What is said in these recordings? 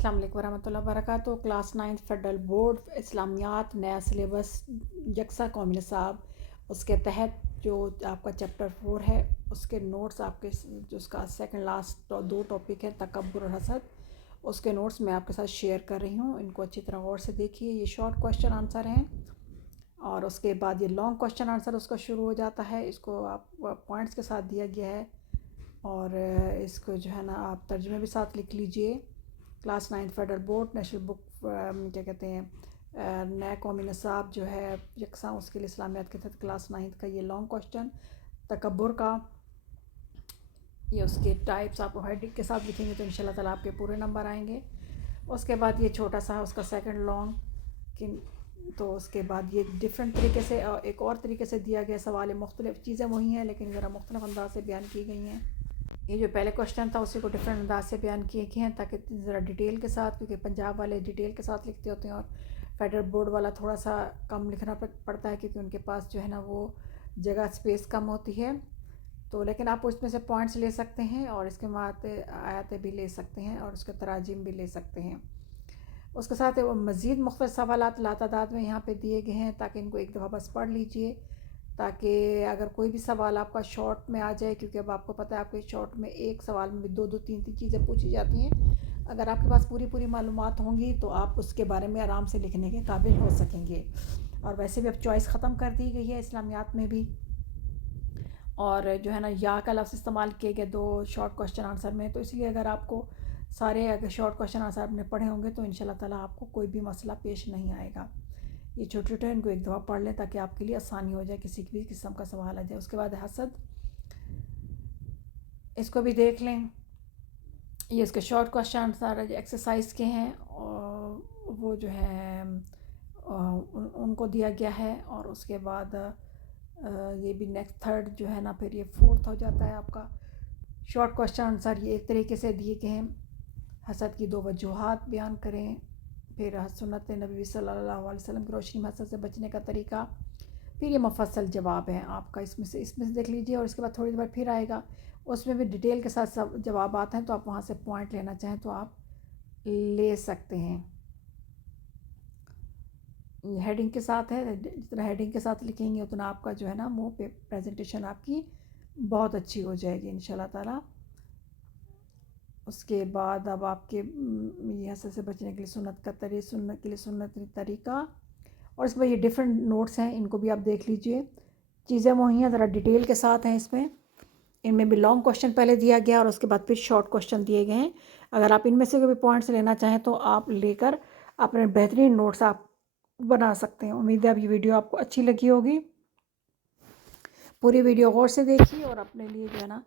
अस्सलाम वालेकुम वरहमतुल्लाहि वबरकातुहू। क्लास 9 फेडरल बोर्ड इस्लामियात नया सिलेबस यकसा कौमी निसाब, उसके तहत जो आपका चैप्टर 4 है उसके नोट्स आपके जो उसका सेकंड लास्ट दो टॉपिक है तकब्बुर और हसद, उसके नोट्स मैं आपके साथ शेयर कर रही हूँ। इनको अच्छी तरह गौर से देखिए। ये शॉर्ट क्वेश्चन आंसर हैं और उसके बाद ये लॉन्ग क्वेश्चन आंसर उसका शुरू हो जाता है। इसको आप पॉइंट्स के साथ दिया गया है और इसको जो है ना आप तर्जुमे भी साथ लिख लीजिए। Class 9 federal board national book क्या कहते हैं नया कौमी निसाब जो है यकसा उसके लिए इस्लामियात के तहत क्लास 9 का ये लॉन्ग क्वेश्चन तकब्बुर का, ये उसके टाइप्स आप हेडिंग के साथ लिखेंगे तो इंशाल्लाह ताला आपके पूरे नंबर आएंगे। उसके बाद ये छोटा सा उसका सेकंड लॉन्ग कि तो उसके बाद ये डिफरेंट तरीके से एक और तरीके से दिया गया सवाल है। मुख्तलिफ चीज़ें वही हैं लेकिन ज़रा मुख्तलिफ अंदाज से बयान की गई हैं। ये जो पहले क्वेश्चन था उसी को डिफरेंट अंदाज से बयान किए गए हैं ताकि ज़रा डिटेल के साथ, क्योंकि पंजाब वाले डिटेल के साथ लिखते होते हैं और फेडरल बोर्ड वाला थोड़ा सा कम लिखना पड़ता है क्योंकि उनके पास जो है ना वो जगह स्पेस कम होती है। तो लेकिन आप उसमें से पॉइंट्स ले सकते हैं और इसके बाद आयतें भी ले सकते हैं और उसके तराजीम भी ले सकते हैं। उसके साथ वो मज़ीद मुख्तलिफ सवालात लातादाद में यहाँ पे दिए गए हैं ताकि इनको एक दफ़ा बस पढ़ लीजिए ताकि अगर कोई भी सवाल आपका शॉर्ट में आ जाए, क्योंकि अब आपको पता है आपके शॉर्ट में एक सवाल में भी दो दो तीन तीन चीज़ें पूछी जाती हैं। अगर आपके पास पूरी मालूमात होंगी तो आप उसके बारे में आराम से लिखने के काबिल हो सकेंगे। और वैसे भी अब चॉइस ख़त्म कर दी गई है इस्लामियात में भी, और जो है ना या का लफ्ज़ इस्तेमाल किए गए दो शॉर्ट क्वेश्चन आंसर में, तो इसलिए अगर आपको सारे अगर शॉर्ट क्वेश्चन आंसर आपने पढ़े होंगे तो इंशाल्लाह ताला आपको कोई भी मसला पेश नहीं आएगा। ये छोटे छोटे इनको एक दफ़ा पढ़ लें ताकि आपके लिए आसानी हो जाए किसी भी किस्म का सवाल आ जाए। उसके बाद हसद, इसको भी देख लें। ये इसके शॉर्ट क्वेश्चन आंसर एक्सरसाइज के हैं और वो जो है उनको दिया गया है। और उसके बाद ये भी नेक्स्ट थर्ड जो है ना फिर ये फोर्थ हो जाता है आपका शॉर्ट क्वेश्चन आंसर। ये एक तरीके से दिए गए हैं। हसद की दो वजूहात बयान करें, फिर सुन्नत नबी सल्लल्लाहु अलैहि वसल्लम की रोशनी में हसद से बचने का तरीका, फिर ये मुफस्सल जवाब है आपका। इसमें से देख लीजिए और इसके बाद थोड़ी देर फिर आएगा, उसमें भी डिटेल के साथ सब जवाब आते हैं तो आप वहाँ से पॉइंट लेना चाहें तो आप ले सकते हैं। हेडिंग के साथ है, जितना हेडिंग के साथ लिखेंगे उतना आपका जो है ना वो प्रेजेंटेशन आपकी बहुत अच्छी हो जाएगी इंशाल्लाह ताला। उसके बाद अब आपके ये हसद से बचने के लिए सुन्नत के लिए सुन्नत तरीका, और इसमें ये डिफरेंट नोट्स हैं, इनको भी आप देख लीजिए। चीज़ें वही हैं, ज़रा डिटेल के साथ हैं इसमें। इनमें भी लॉन्ग क्वेश्चन पहले दिया गया और उसके बाद फिर शॉर्ट क्वेश्चन दिए गए हैं। अगर आप इनमें से कोई पॉइंट्स लेना चाहें तो आप लेकर अपने बेहतरीन नोट्स आप बना सकते हैं। उम्मीद है अब ये वीडियो आपको अच्छी लगी होगी। पूरी वीडियो गौर से देखिए और अपने लिए जो है ना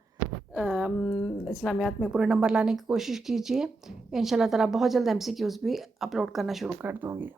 इस्लामियात में पूरे नंबर लाने की कोशिश कीजिए। इंशाल्लाह ताला बहुत जल्द MCQs भी अपलोड करना शुरू कर दूँगी।